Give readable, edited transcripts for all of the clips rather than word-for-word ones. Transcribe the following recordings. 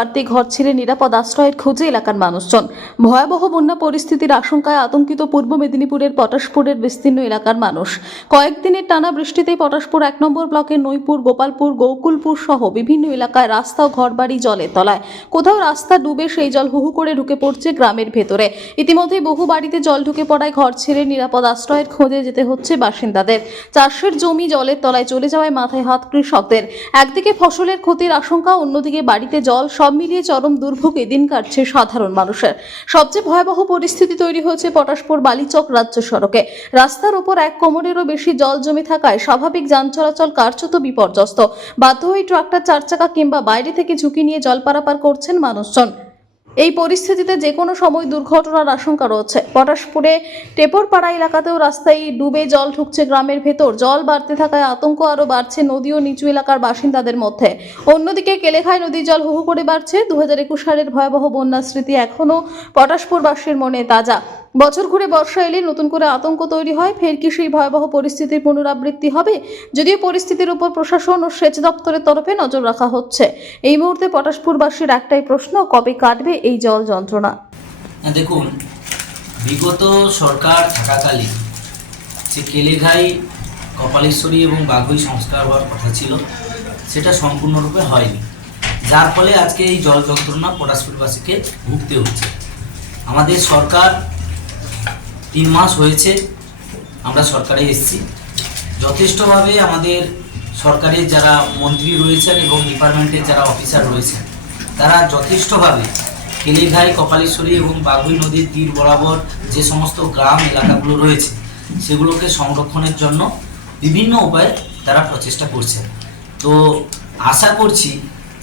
বাড়তি ঘর ছেড়ে নিরাপদ আশ্রয়ের খোঁজে এলাকার মানুষজন। ভয়াবহ বন্যা পরিস্থিতির আশঙ্কায় আতঙ্কিত পূর্ব মেদিনীপুরের পটাশপুরের বিস্তীর্ণ এলাকার মানুষ। কয়েকদিনের টানা বৃষ্টিতে পটাশপুর 1 নম্বর ব্লকের নইপুর, গোপালপুর, গোকুলপুর সহ বিভিন্ন এলাকায় রাস্তা ও ঘরবাড়ি জলের তলায়। কোথাও রাস্তা ডুবে সেই জল হুহু করে ঢুকে পড়ছে গ্রামের ভেতরে। ইতিমধ্যে বহু বাড়িতে জল ঢুকে পড়ায় ঘর ছেড়ে নিরাপদ আশ্রয়ের খোঁজে যেতে হচ্ছে বাসিন্দাদের। চাষের জমি জলের তলায় চলে যাওয়ায় মাথায় হাত কৃষকদের। একদিকে ফসলের ক্ষতির আশঙ্কা, অন্যদিকে বাড়িতে জল, সব মিলিয়ে চরম দুর্ভোগে দিন কাটছে সাধারণ মানুষের। সবচেয়ে ভয়াবহ পরিস্থিতি তৈরি হয়েছে পটাশপুর বালিচক রাজ্য সড়কে। রাস্তার ওপর 1 কোমরেরও বেশি জল জমে থাকায় স্বাভাবিক যান চলাচল কার্যত বিপর্যস্ত। বাধ্য হয়ে ট্রাক্টর, 4 চাকা কিংবা বাইরে থেকে ঝুঁকি নিয়ে জল পারাপার করছেন মানুষজন। এই পরিস্থিতিতে যে কোনো সময় দুর্ঘটনার আশঙ্কা রয়েছে। পটাশপুরে টেপরপাড়া এলাকাতেও রাস্তায় ডুবে জল ঢুকছে গ্রামের ভেতর। জল বাড়তে থাকায় আতঙ্ক আরও বাড়ছে নদী ও নিচু এলাকার বাসিন্দাদের মধ্যে। অন্যদিকে কেলেঘায় নদীর জল হুহু করে বাড়ছে। 2021 সালের ভয়াবহ বন্যার স্মৃতি এখনও পটাশপুরবাসীর মনে তাজা। বছর ঘুরে বর্ষা এলে নতুন করে আতঙ্ক তৈরি হয়। ফের কি সেই ভয়াবহ পরিস্থিতির পুনরাবৃত্তি হবে? যদিও পরিস্থিতির উপর প্রশাসন ও সেচ দপ্তরের তরফে নজর রাখা হচ্ছে। এই মুহূর্তে পটাশপুরবাসীর একটাই প্রশ্ন, কবে কাটবে এই জল যন্ত্রণা? দেখুন, বিগত সরকার থাকাকালীন যে কেলেঘাই, কপালেশ্বরী এবং বাঘুই সংস্কার হওয়ার কথা ছিল, সেটা সম্পূর্ণরূপে হয়নি, যার ফলে আজকে এই জল যন্ত্রণা পটাশপুরবাসীকে ভুগতে হচ্ছে। আমাদের সরকার 3 মাস হয়েছে আমরা সরকারে এসেছি। যথেষ্টভাবে আমাদের সরকারের যারা মন্ত্রী রয়েছেন এবং ডিপার্টমেন্টের যারা অফিসার রয়েছেন, তারা যথেষ্টভাবে কেলেঘাই, কপালেশ্বরী এবং বাঘুই নদীর তীর বরাবর যে সমস্ত গ্রাম এলাকাগুলো রয়েছে, সেগুলোকে সংরক্ষণের জন্য বিভিন্ন উপায়ে তারা প্রচেষ্টা করছেন। তো আশা করছি,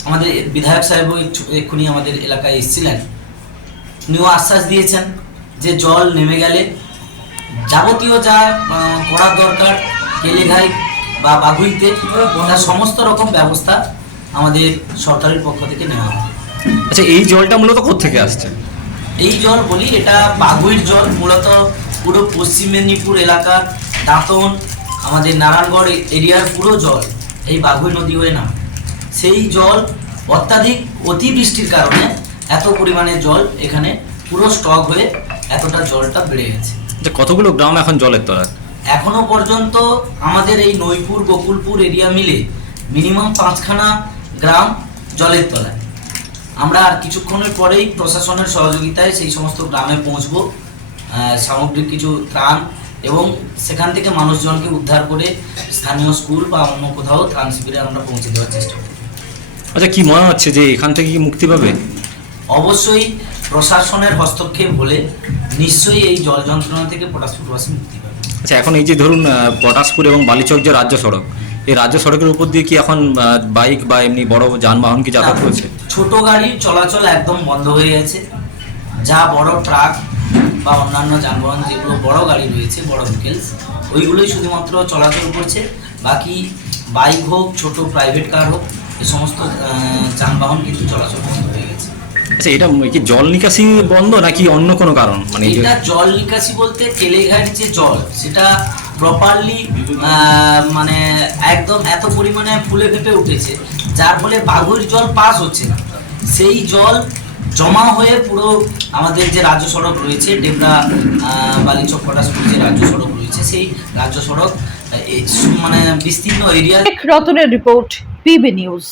আমাদের বিধায়ক সাহেবও এক্ষুনি আমাদের এলাকায় এসেছিলেন, উনিও আশ্বাস দিয়েছেন যে জল নেমে গেলে যাবতীয় যা করার দরকার কেলেঘাই বা বাঘুইতে, তার সমস্ত রকম ব্যবস্থা আমাদের সরকারের পক্ষ থেকে নেওয়া হয়। আচ্ছা, এই জলটা মূলত কোত্থেকে আসছে? এই জল বলি, এটা বাঘুইর জল। মূলত পুরো পশ্চিম মেদিনীপুর এলাকার দাঁতন, আমাদের নারায়ণগড় এরিয়ার পুরো জল এই বাঘুই নদী হয়ে নামে। সেই জল অত্যাধিক অতিবৃষ্টির কারণে এত পরিমাণে জল এখানে পুরো স্টক হয়ে এতটা জলটা বেড়ে গেছে। কতগুলো গ্রাম এখন জলের তলায়? এখনো পর্যন্ত আমাদের এই নইপুর, গোকুলপুর এরিয়া মিলে মিনিমাম 5খানা গ্রাম জলের তলায়। আমরা আর কিছুক্ষণের পরেই প্রশাসনের সহযোগিতায় সেই সমস্ত গ্রামে পৌঁছবো, সামগ্রিক কিছু ত্রাণ, এবং সেখান থেকে মানুষজনকে উদ্ধার করে স্থানীয় স্কুল বা অন্য কোথাও ত্রাণ শিবিরে আমরা পৌঁছে দেওয়ার চেষ্টা করব। আচ্ছা, কি মনে হচ্ছে যে এখান থেকে কি মুক্তি পাবে? অবশ্যই প্রশাসনের হস্তক্ষেপ হলে নিশ্চয়ই এই জল যন্ত্রণা থেকে পটাশপুরবাসী মুক্তি পাবে। আচ্ছা, এখন এই যে ধরুন পটাশপুর এবং বালিচক যে রাজ্য সড়ক, এই রাজ্য সড়কের উপর দিয়ে কি এখন বাইক বা এমনি বড় যানবাহন কি যাতায়াত করছে? ছোট গাড়ির চলাচল একদম বন্ধ হয়ে গেছে। যা বড় ট্রাক বা অন্যান্য যানবাহন, যেগুলো বড় গাড়ি রয়েছে, বড় ভেহিকেলস, ওইগুলোই শুধুমাত্র চলাচল করছে। বাকি বাইক হোক, ছোট প্রাইভেট কার হোক, এই সমস্ত যানবাহন কিন্তু চলাচল বন্ধ হয়ে গেছে। আচ্ছা, এটা কি জল নিকাশি বন্ধ নাকি অন্য কোনো কারণ? মানে এটা জল নিকাশি বলতে কেলেঘাইয়ের যে জল, সেটা প্রপারলি মানে একদম এত পরিমাণে ফুলে ফেপে উঠেছে, যার ফলে বাঘুইর জল পাস হচ্ছে না। সেই জল জমা হয়ে পুরো আমাদের যে রাজ্য সড়ক রয়েছে, ডেবরা বালিচক পটাশপুর যে রাজ্য সড়ক রয়েছে, সেই রাজ্য সড়ক মানে বিস্তীর্ণ এরিয়া। রতনের রিপোর্ট, পিবি নিউজ।